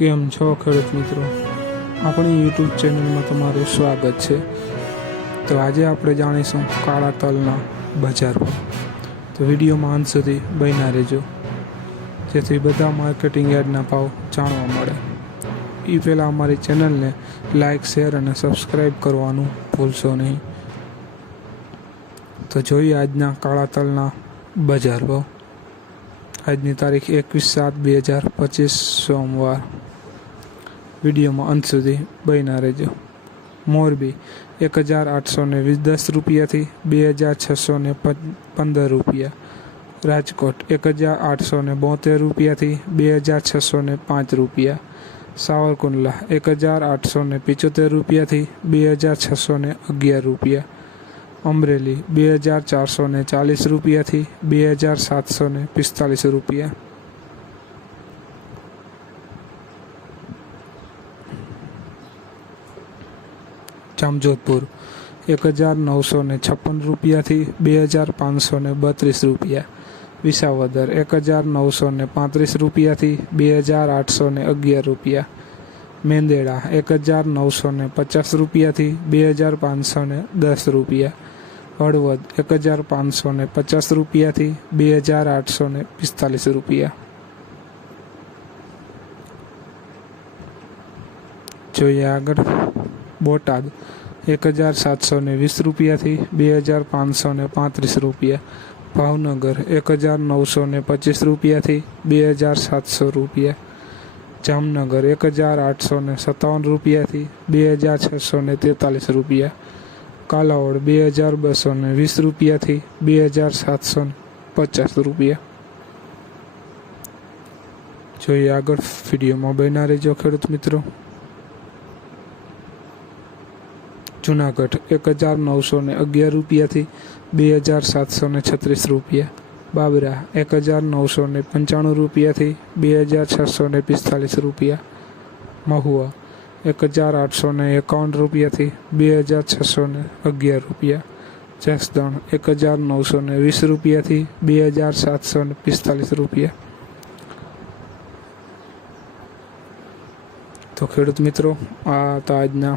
કેમ છો ખેડૂત મિત્રો? આપણી યુટ્યુબ ચેનલમાં તમારું સ્વાગત છે. તો આજે આપણે જાણીશું કાળા તલના બજાર પર. તો વિડીયોમાં અંત સુધી બન્યા રહેજો. જેથી બધા માર્કેટિંગ યાર્ડના ભાવ જાણવા મળે. એ પહેલાં અમારી ચેનલને લાઇક શેર અને સબસ્ક્રાઈબ કરવાનું ભૂલશો નહીં. તો જોઈએ આજના કાળા તલના બજાર ભાવ. આજની તારીખ એકવીસ સાત બે હજાર પચીસ સોમવાર. વિડીયોમાં અંત સુધી બન્યા રહેજો. મોરબી, એક હજાર આઠસો ને વીસ દસ રૂપિયાથી બે હજાર છસો ને પંદર રૂપિયા. રાજકોટ, એક હજાર આઠસો ને બોતેર રૂપિયાથી બે હજાર છસો ને પાંચ રૂપિયા. સાવરકુંડલા, એક હજાર આઠસો ને પિચોતેર રૂપિયાથી બે હજાર છસો ને અગિયાર રૂપિયા. અમરેલી, બે હજાર ચારસો ને ચાલીસ રૂપિયાથી બે હજાર સાતસો ને પિસ્તાલીસ રૂપિયા. જામજોધપુર, એક હજાર નવસો ને છપ્પન રૂપિયાથી બે હજાર પાંચસો ને બત્રીસ રૂપિયા. વિસાવદર, એક હજાર નવસો ને પાંત્રીસ રૂપિયાથી બે હજાર આઠસો ને અગિયાર રૂપિયા. મેંદેડા, એક હજાર નવસો ને પચાસ રૂપિયાથી બે હજાર પાંચસો ને દસ રૂપિયા. હળવદ, એક હજાર પાંચસો ને પચાસ રૂપિયાથી બે હજાર આઠસો ને પિસ્તાલીસ રૂપિયા. જોઈએ આગળ. બોટાદ. એક હજાર સાતસો ને વીસ રૂપિયાથી બે હજાર પાંચસો ને પાંત્રીસ રૂપિયા. ભાવનગર એક હજાર નવસો ને પચીસ રૂપિયાથી બે હજાર સાતસો રૂપિયા. જામનગર એક હજાર આઠસો ને સત્તાવન રૂપિયાથી બે હજાર છસો ને તેતાલીસ રૂપિયા. કાલાવડ બે હજાર બસો ને વીસ રૂપિયાથી બે હજાર સાતસો પચાસ રૂપિયા. જોઈએ આગળ વિડીયોમાં બન્યા રહેજો ખેડૂત મિત્રો. જુનાગઢ એક હજાર નવસો ને અગિયાર રૂપિયાથી બે હજાર સાતસો ને છત્રીસ રૂપિયા. બાબરા એક હજાર નવસો ને પંચાણું રૂપિયાથી બે હજાર છસો ને પિસ્તાલીસ રૂપિયા. મહુવા એક હજાર આઠસો ને એકાવન રૂપિયાથી બે હજાર છસો ને અગિયાર રૂપિયા. જસદણ એક હજાર નવસો ને વીસ રૂપિયાથી બે હજાર સાતસો ને પિસ્તાલીસ રૂપિયા. તો ખેડૂત મિત્રો, આ હતા આજના